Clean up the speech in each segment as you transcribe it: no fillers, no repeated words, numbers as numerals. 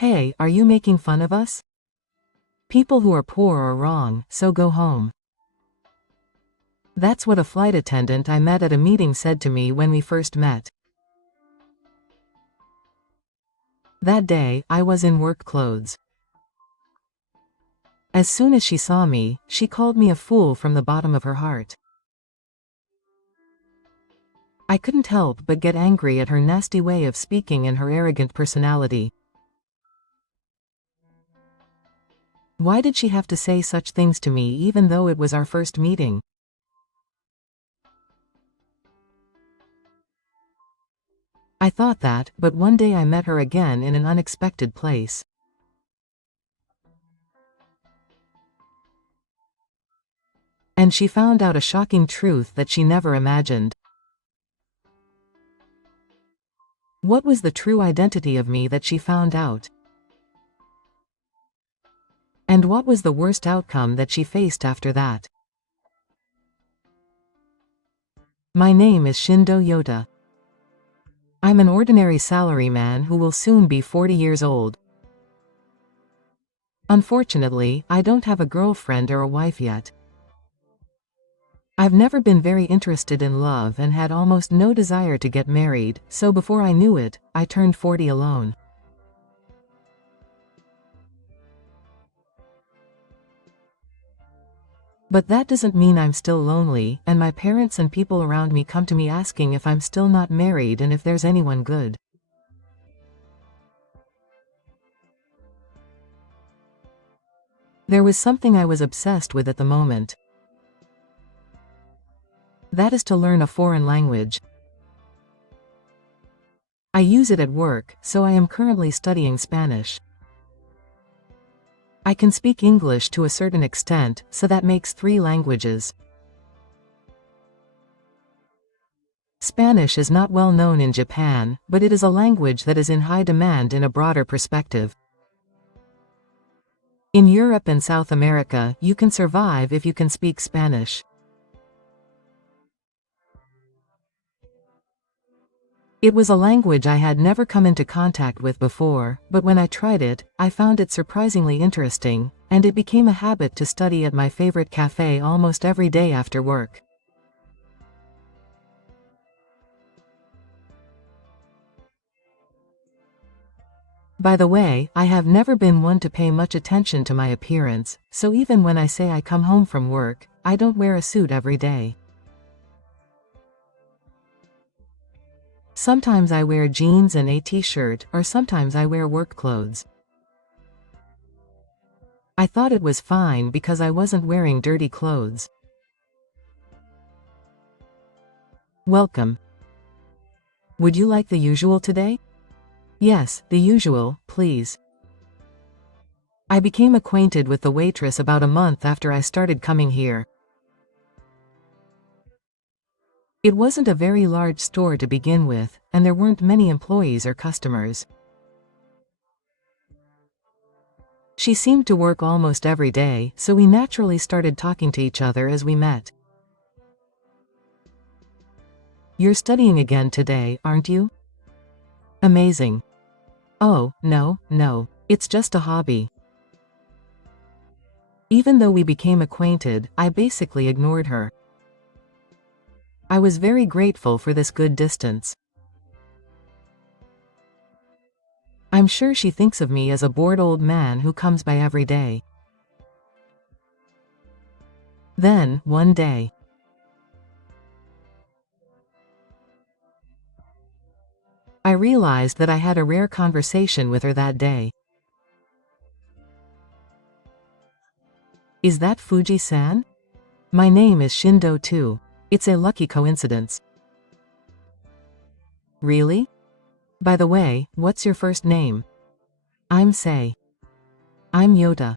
Hey, are you making fun of us? People who are poor are wrong, so go home. That's what a flight attendant I met at a meeting said to me when we first met. That day, I was in work clothes. As soon as she saw me, she called me a fool from the bottom of her heart. I couldn't help but get angry at her nasty way of speaking and her arrogant personality. Why did she have to say such things to me even though it was our first meeting? I thought that, but one day I met her again in an unexpected place. And she found out a shocking truth that she never imagined. What was the true identity of me that she found out? And what was the worst outcome that she faced after that? My name is Shindo Yota. I'm an ordinary salaryman who will soon be 40 years old. Unfortunately, I don't have a girlfriend or a wife yet. I've never been very interested in love and had almost no desire to get married, so before I knew it, I turned 40 alone. But that doesn't mean I'm still lonely, and my parents and people around me come to me asking if I'm still not married and if there's anyone good. There was something I was obsessed with at the moment. That is to learn a foreign language. I use it at work, so I am currently studying Spanish. I can speak English to a certain extent, so that makes 3 languages. Spanish is not well known in Japan, but it is a language that is in high demand in a broader perspective. In Europe and South America, you can survive if you can speak Spanish. It was a language I had never come into contact with before, but when I tried it, I found it surprisingly interesting, and it became a habit to study at my favorite cafe almost every day after work. By the way, I have never been one to pay much attention to my appearance, so even when I say I come home from work, I don't wear a suit every day. Sometimes I wear jeans and a t-shirt, or sometimes I wear work clothes. I thought it was fine because I wasn't wearing dirty clothes. Welcome. Would you like the usual today? Yes, the usual, please. I became acquainted with the waitress about a month after I started coming here. It wasn't a very large store to begin with, and there weren't many employees or customers. She seemed to work almost every day, so we naturally started talking to each other as we met. You're studying again today, aren't you? Amazing. Oh, no, it's just a hobby. Even though we became acquainted, I basically ignored her. I was very grateful for this good distance. I'm sure she thinks of me as a bored old man who comes by every day. Then, one day, I realized that I had a rare conversation with her that day. Is that Fuji-san? My name is Shindo too. It's a lucky coincidence. Really? By the way, what's your first name? I'm Sei. I'm Yota.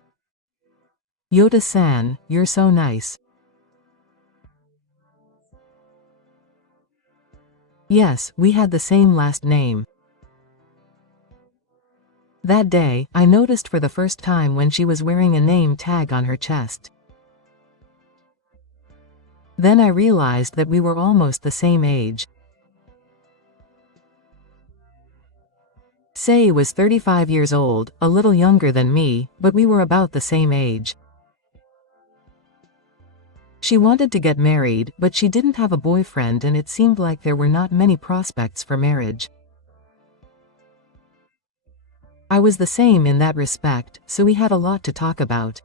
Yota-san, you're so nice. Yes, we had the same last name. That day, I noticed for the first time when she was wearing a name tag on her chest. Then I realized that we were almost the same age. Say was 35 years old, a little younger than me, but we were about the same age. She wanted to get married, but she didn't have a boyfriend and it seemed like there were not many prospects for marriage. I was the same in that respect, so we had a lot to talk about.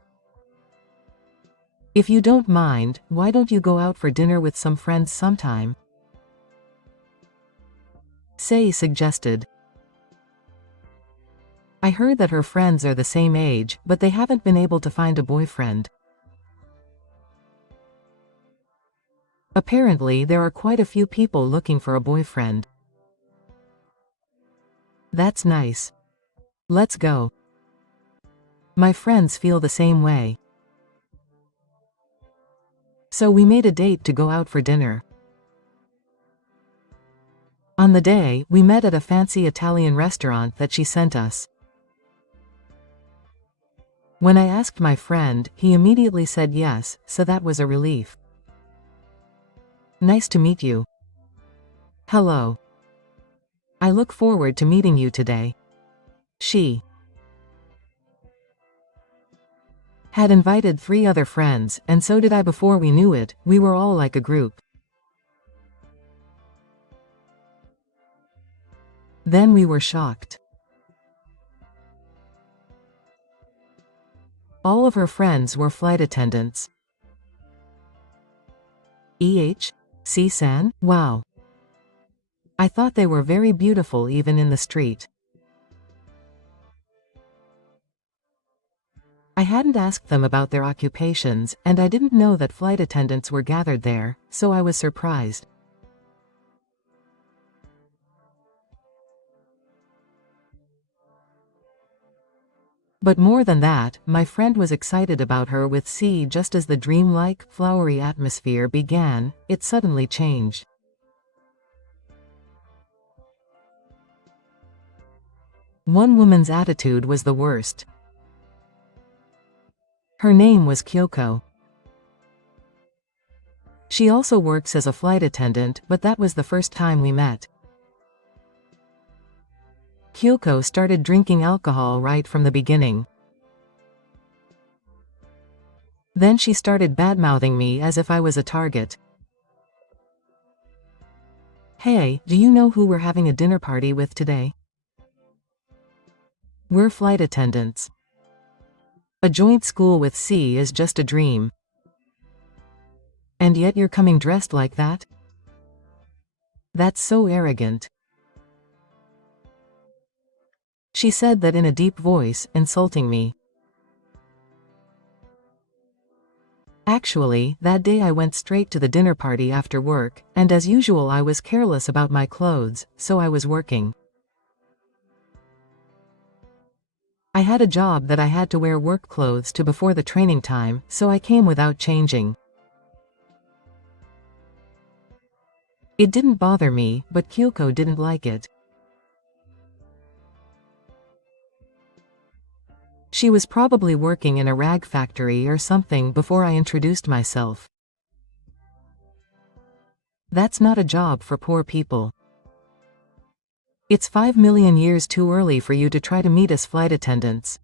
If you don't mind, why don't you go out for dinner with some friends sometime? Say suggested. I heard that her friends are the same age, but they haven't been able to find a boyfriend. Apparently there are quite a few people looking for a boyfriend. That's nice. Let's go. My friends feel the same way. So we made a date to go out for dinner. On the day, we met at a fancy Italian restaurant that she sent us. When I asked my friend, he immediately said yes, so that was a relief. Nice to meet you. Hello. I look forward to meeting you today. She had invited 3 other friends, and so did I. Before we knew it, we were all like a group. Then we were shocked. All of her friends were flight attendants. C-san? Wow. I thought they were very beautiful even in the street. I hadn't asked them about their occupations, and I didn't know that flight attendants were gathered there, so I was surprised. But more than that, my friend was excited about her with C. Just as the dreamlike, flowery atmosphere began, it suddenly changed. One woman's attitude was the worst. Her name was Kyoko. She also works as a flight attendant, but that was the first time we met. Kyoko started drinking alcohol right from the beginning. Then she started badmouthing me as if I was a target. Hey, do you know who we're having a dinner party with today? We're flight attendants. A joint school with C is just a dream. And yet you're coming dressed like that? That's so arrogant. She said that in a deep voice, insulting me. Actually, that day I went straight to the dinner party after work, and as usual I was careless about my clothes, so I was working. I had a job that I had to wear work clothes to before the training time, so I came without changing. It didn't bother me, but Kyoko didn't like it. She was probably working in a rag factory or something before I introduced myself. That's not a job for poor people. It's 5 million years too early for you to try to meet as flight attendants.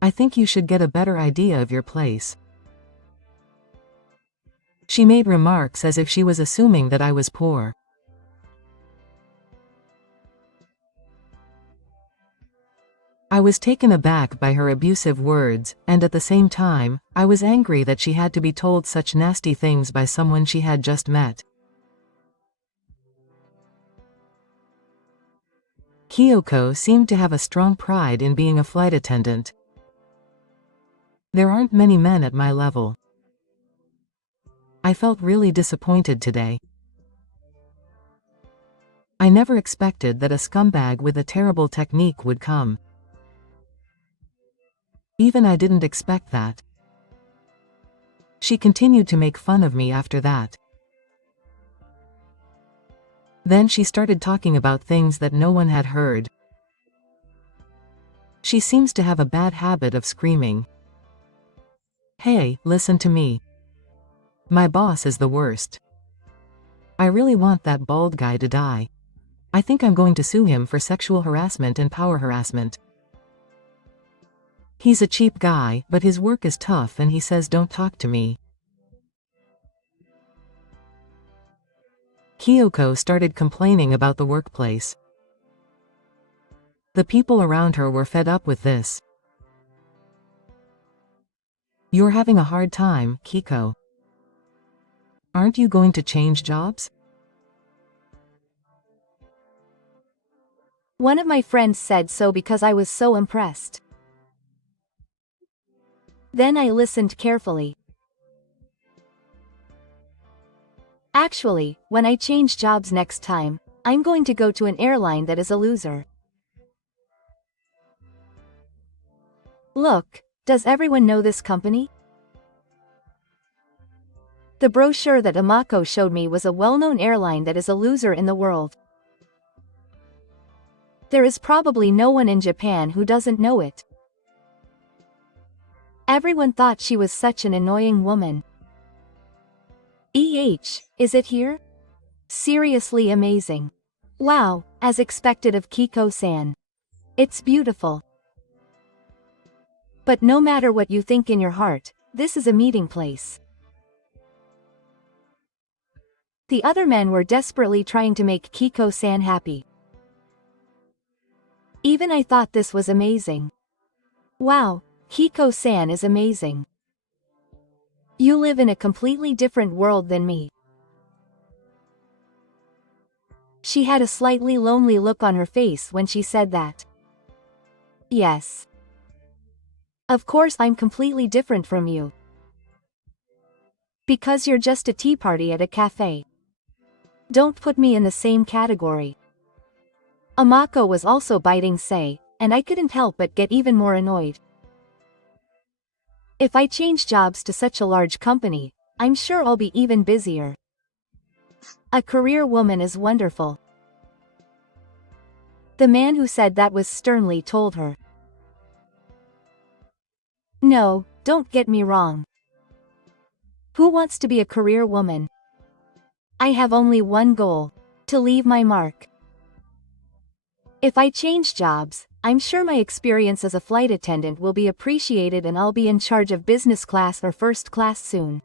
I think you should get a better idea of your place. She made remarks as if she was assuming that I was poor. I was taken aback by her abusive words, and at the same time, I was angry that she had to be told such nasty things by someone she had just met. Kyoko seemed to have a strong pride in being a flight attendant. There aren't many men at my level. I felt really disappointed today. I never expected that a scumbag with a terrible technique would come. Even I didn't expect that. She continued to make fun of me after that. Then she started talking about things that no one had heard. She seems to have a bad habit of screaming. Hey, listen to me. My boss is the worst. I really want that bald guy to die. I think I'm going to sue him for sexual harassment and power harassment. He's a cheap guy, but his work is tough and he says don't talk to me. Kyoko started complaining about the workplace. The people around her were fed up with this. You're having a hard time, Kiko. Aren't you going to change jobs? One of my friends said so because I was so impressed. Then I listened carefully. Actually, when I change jobs next time, I'm going to go to an airline that is a loser. Look, does everyone know this company? The brochure that Amako showed me was a well-known airline that is a loser in the world. There is probably no one in Japan who doesn't know it. Everyone thought she was such an annoying woman. Is it here? Seriously amazing. Wow, as expected of Kiko-san. It's beautiful. But no matter what you think in your heart, this is a meeting place. The other men were desperately trying to make Kiko-san happy. Even I thought this was amazing. Wow, Kiko-san is amazing. You live in a completely different world than me. She had a slightly lonely look on her face when she said that. Yes. Of course I'm completely different from you. Because you're just a tea party at a cafe. Don't put me in the same category. Amako was also biting say, and I couldn't help but get even more annoyed. If I change jobs to such a large company, I'm sure I'll be even busier. A career woman is wonderful. The man who said that was sternly told her. No, don't get me wrong. Who wants to be a career woman? I have only one goal: to leave my mark. If I change jobs, I'm sure my experience as a flight attendant will be appreciated and I'll be in charge of business class or first class soon.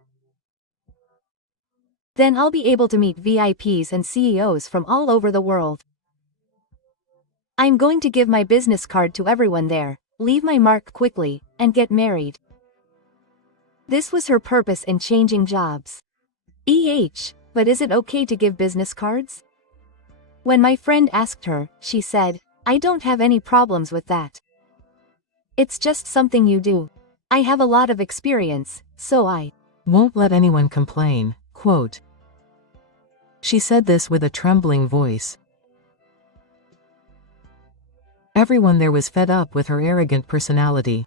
Then I'll be able to meet VIPs and CEOs from all over the world. I'm going to give my business card to everyone there, leave my mark quickly, and get married. This was her purpose in changing jobs. But is it okay to give business cards? When my friend asked her, she said, I don't have any problems with that. It's just something you do. I have a lot of experience, so I won't let anyone complain, quote. She said this with a trembling voice. Everyone there was fed up with her arrogant personality.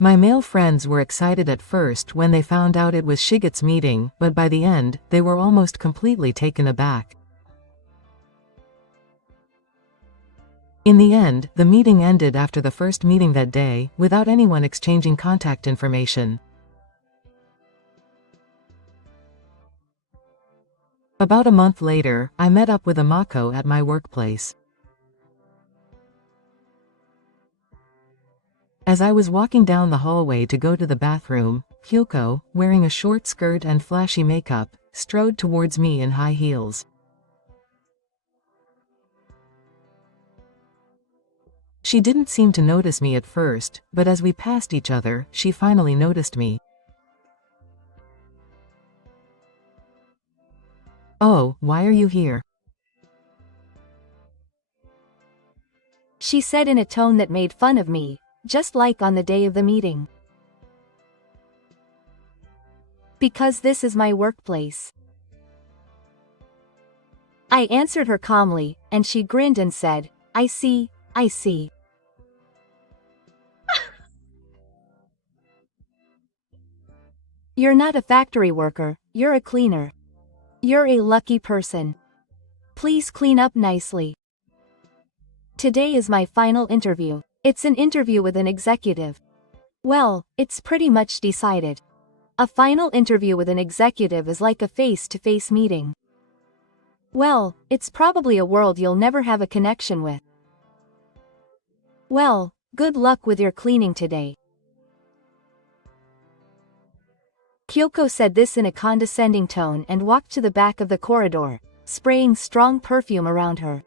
My male friends were excited at first when they found out it was Shigetsu's meeting, but by the end, they were almost completely taken aback. In the end, the meeting ended after the first meeting that day, without anyone exchanging contact information. About a month later, I met up with Amako at my workplace. As I was walking down the hallway to go to the bathroom, Kyoko, wearing a short skirt and flashy makeup, strode towards me in high heels. She didn't seem to notice me at first, but as we passed each other, she finally noticed me. Oh, why are you here? She said in a tone that made fun of me, just like on the day of the meeting. Because this is my workplace. I answered her calmly, and she grinned and said, I see. You're not a factory worker, you're a cleaner. You're a lucky person. Please clean up nicely. Today is my final interview. It's an interview with an executive. Well, it's pretty much decided. A final interview with an executive is like a face-to-face meeting. Well, it's probably a world you'll never have a connection with. Well, good luck with your cleaning today. Kyoko said this in a condescending tone and walked to the back of the corridor, spraying strong perfume around her.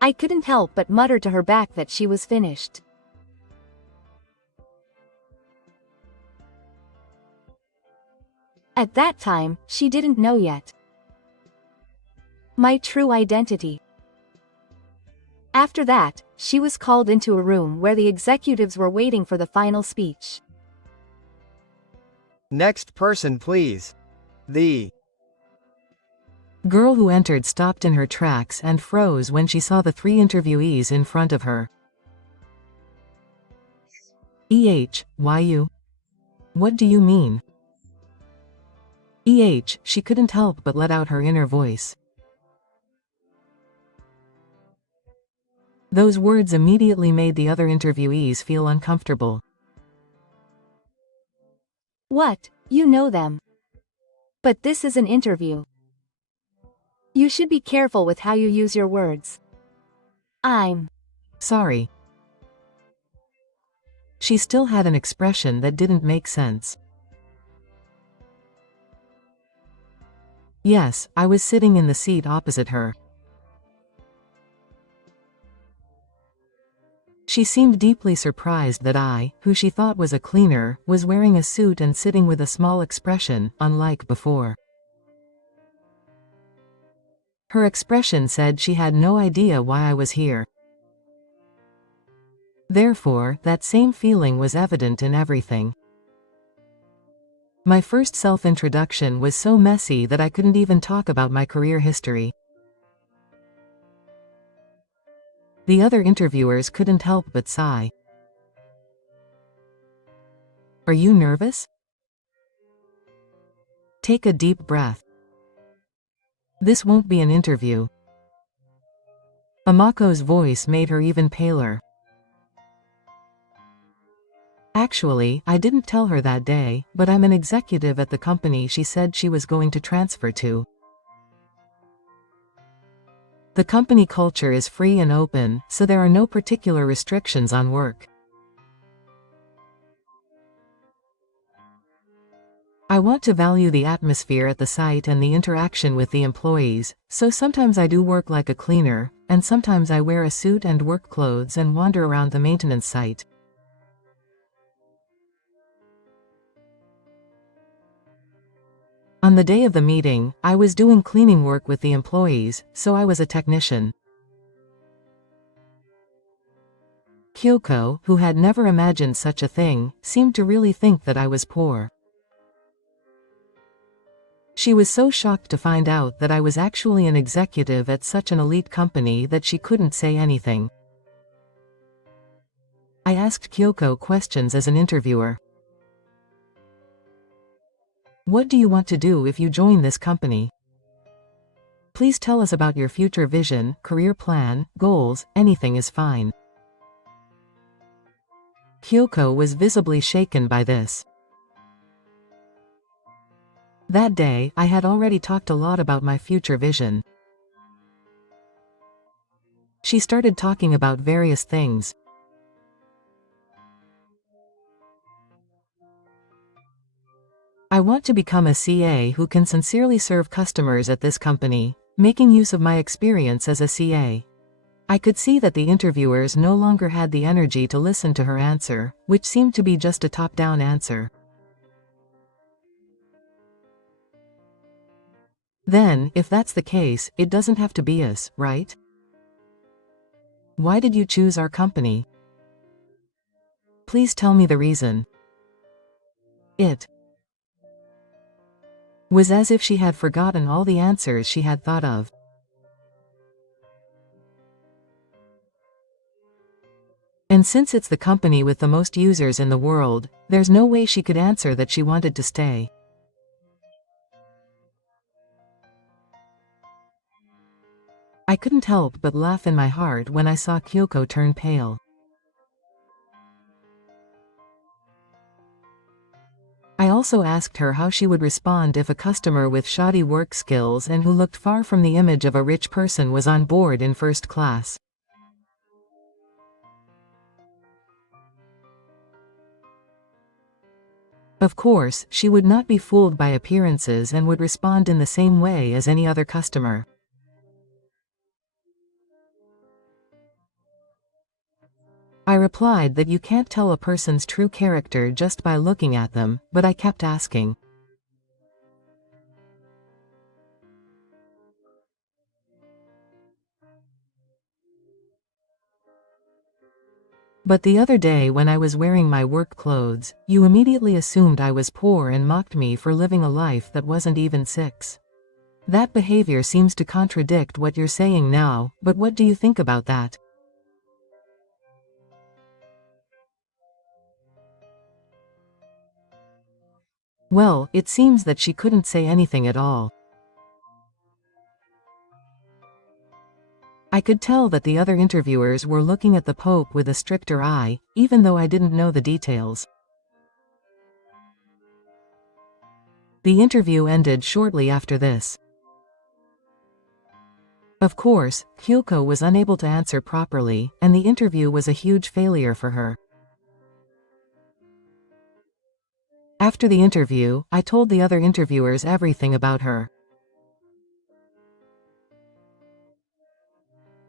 I couldn't help but mutter to her back that she was finished. At that time, she didn't know yet my true identity. After that, she was called into a room where the executives were waiting for the final speech. Next person, please. The girl who entered stopped in her tracks and froze when she saw the 3 interviewees in front of her. Why you? What do you mean? She couldn't help but let out her inner voice. Those words immediately made the other interviewees feel uncomfortable. What, you know them? But this is an interview. You should be careful with how you use your words. I'm sorry. She still had an expression that didn't make sense. Yes, I was sitting in the seat opposite her. She seemed deeply surprised that I, who she thought was a cleaner, was wearing a suit and sitting with a small expression, unlike before. Her expression said she had no idea why I was here. Therefore, that same feeling was evident in everything. My first self-introduction was so messy that I couldn't even talk about my career history. The other interviewers couldn't help but sigh. Are you nervous? Take a deep breath. This won't be an interview. Amako's voice made her even paler. Actually, I didn't tell her that day, but I'm an executive at the company she said she was going to transfer to. The company culture is free and open, so there are no particular restrictions on work. I want to value the atmosphere at the site and the interaction with the employees, so sometimes I do work like a cleaner, and sometimes I wear a suit and work clothes and wander around the maintenance site. On the day of the meeting, I was doing cleaning work with the employees, so I was a technician. Kyoko, who had never imagined such a thing, seemed to really think that I was poor. She was so shocked to find out that I was actually an executive at such an elite company that she couldn't say anything. I asked Kyoko questions as an interviewer. What do you want to do if you join this company? Please tell us about your future vision, career plan, goals, anything is fine. Kyoko was visibly shaken by this. That day, I had already talked a lot about my future vision. She started talking about various things. I want to become a CA who can sincerely serve customers at this company, making use of my experience as a CA. I could see that the interviewers no longer had the energy to listen to her answer, which seemed to be just a top-down answer. Then, if that's the case, it doesn't have to be us, right? Why did you choose our company? Please tell me the reason. It was as if she had forgotten all the answers she had thought of. And since it's the company with the most users in the world, there's no way she could answer that she wanted to stay. I couldn't help but laugh in my heart when I saw Kyoko turn pale. I also asked her how she would respond if a customer with shoddy work skills and who looked far from the image of a rich person was on board in first class. Of course, she would not be fooled by appearances and would respond in the same way as any other customer. I replied that you can't tell a person's true character just by looking at them, but I kept asking. But the other day when I was wearing my work clothes, you immediately assumed I was poor and mocked me for living a life that wasn't even 6. That behavior seems to contradict what you're saying now, but what do you think about that? Well, it seems that she couldn't say anything at all. I could tell that the other interviewers were looking at the Pope with a stricter eye, even though I didn't know the details. The interview ended shortly after this. Of course, Kyoko was unable to answer properly, and the interview was a huge failure for her. After the interview, I told the other interviewers everything about her.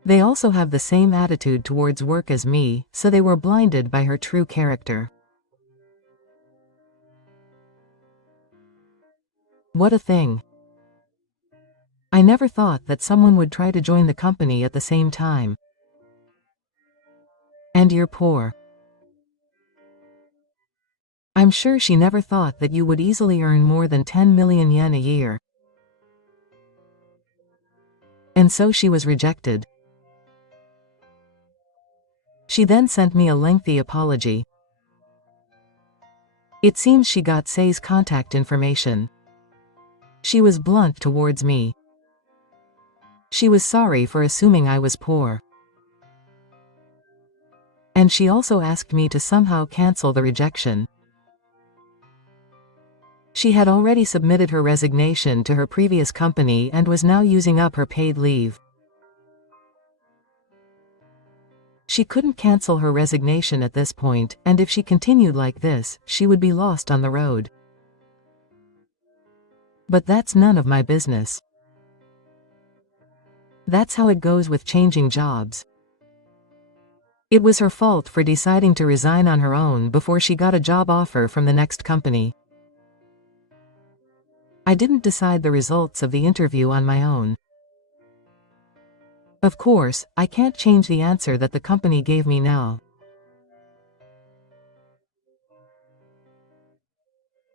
They also have the same attitude towards work as me, so they were blinded by her true character. What a thing. I never thought that someone would try to join the company at the same time. And you're poor. I'm sure she never thought that you would easily earn more than 10 million yen a year. And so she was rejected. She then sent me a lengthy apology. It seems she got Sei's contact information. She was blunt towards me. She was sorry for assuming I was poor. And she also asked me to somehow cancel the rejection. She had already submitted her resignation to her previous company and was now using up her paid leave. She couldn't cancel her resignation at this point, and if she continued like this, she would be lost on the road. But that's none of my business. That's how it goes with changing jobs. It was her fault for deciding to resign on her own before she got a job offer from the next company. I didn't decide the results of the interview on my own. Of course, I can't change the answer that the company gave me now.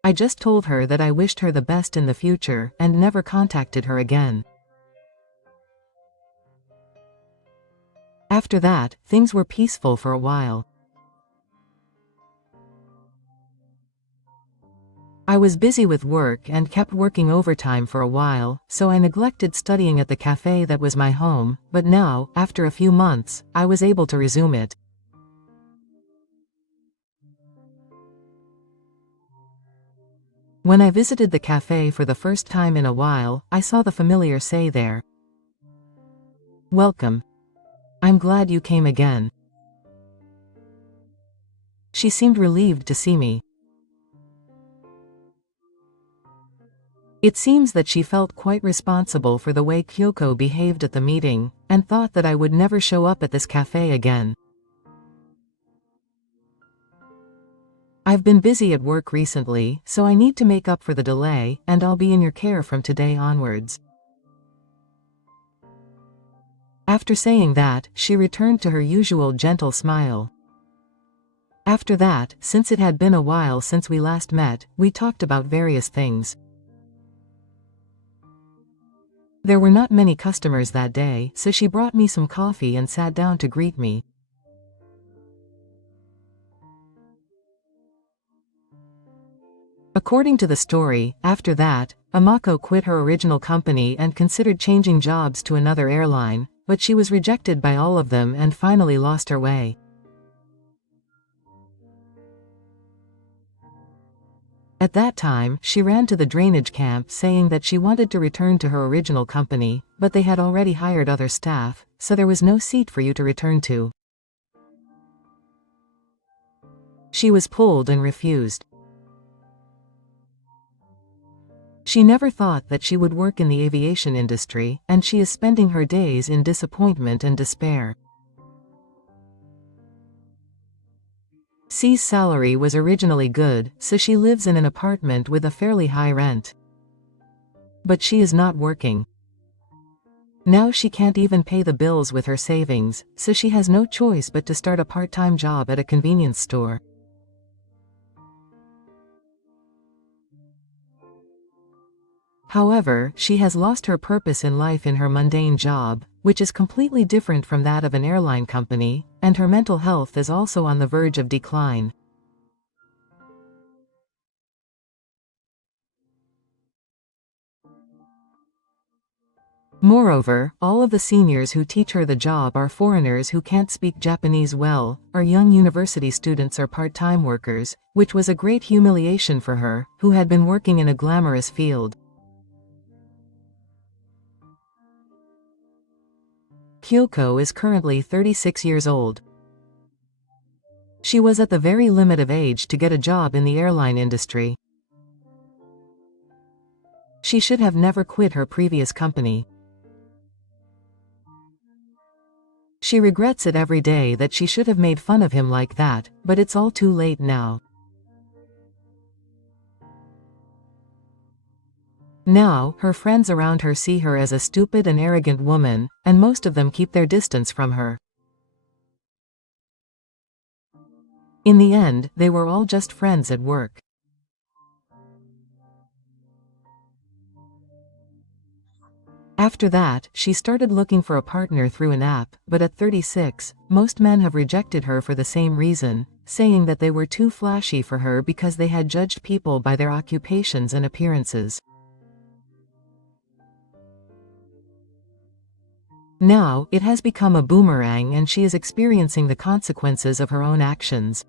I just told her that I wished her the best in the future and never contacted her again. After that, things were peaceful for a while. I was busy with work and kept working overtime for a while, so I neglected studying at the cafe that was my home, but now, after a few months, I was able to resume it. When I visited the cafe for the first time in a while, I saw the familiar Sei there. "Welcome. I'm glad you came again." She seemed relieved to see me. It seems that she felt quite responsible for the way Kyoko behaved at the meeting, and thought that I would never show up at this cafe again. I've been busy at work recently, so I need to make up for the delay, and I'll be in your care from today onwards. After saying that, she returned to her usual gentle smile. After that, since it had been a while since we last met, we talked about various things. There were not many customers that day, so she brought me some coffee and sat down to greet me. According to the story, after that, Amako quit her original company and considered changing jobs to another airline, but she was rejected by all of them and finally lost her way. At that time, she ran to the drainage camp saying that she wanted to return to her original company, but they had already hired other staff, so there was no seat for you to return to. She was pulled and refused. She never thought that she would work in the aviation industry, and she is spending her days in disappointment and despair. C's salary was originally good, so she lives in an apartment with a fairly high rent. But she is not working. Now she can't even pay the bills with her savings, so she has no choice but to start a part-time job at a convenience store. However, she has lost her purpose in life in her mundane job, which is completely different from that of an airline company, and her mental health is also on the verge of decline. Moreover, all of the seniors who teach her the job are foreigners who can't speak Japanese well, or young university students or part-time workers, which was a great humiliation for her, who had been working in a glamorous field. Kyoko is currently 36 years old. She was at the very limit of age to get a job in the airline industry. She should have never quit her previous company. She regrets it every day that she should have made fun of him like that, but it's all too late now. Now, her friends around her see her as a stupid and arrogant woman, and most of them keep their distance from her. In the end, they were all just friends at work. After that, she started looking for a partner through an app, but at 36, most men have rejected her for the same reason, saying that they were too flashy for her because they had judged people by their occupations and appearances. Now, it has become a boomerang and she is experiencing the consequences of her own actions.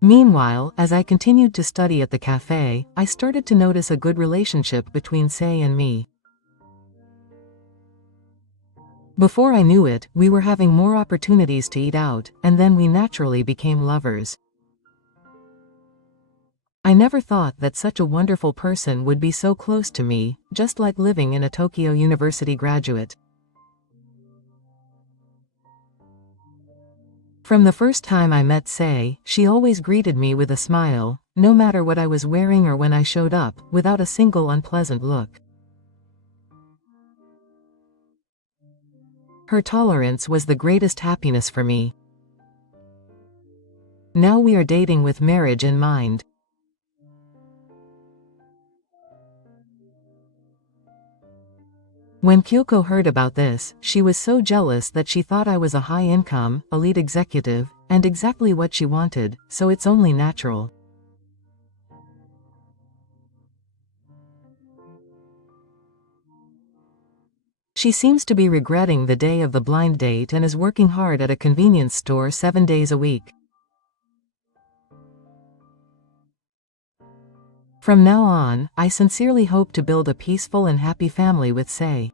Meanwhile, as I continued to study at the cafe, I started to notice a good relationship between Sei and me. Before I knew it, we were having more opportunities to eat out, and then we naturally became lovers. I never thought that such a wonderful person would be so close to me, just like living in a Tokyo University graduate. From the first time I met Sei, she always greeted me with a smile, no matter what I was wearing or when I showed up, without a single unpleasant look. Her tolerance was the greatest happiness for me. Now we are dating with marriage in mind. When Kyoko heard about this, she was so jealous that she thought I was a high-income, elite executive, and exactly what she wanted, so it's only natural. She seems to be regretting the day of the blind date and is working hard at a convenience store 7 days a week. From now on, I sincerely hope to build a peaceful and happy family with Sei.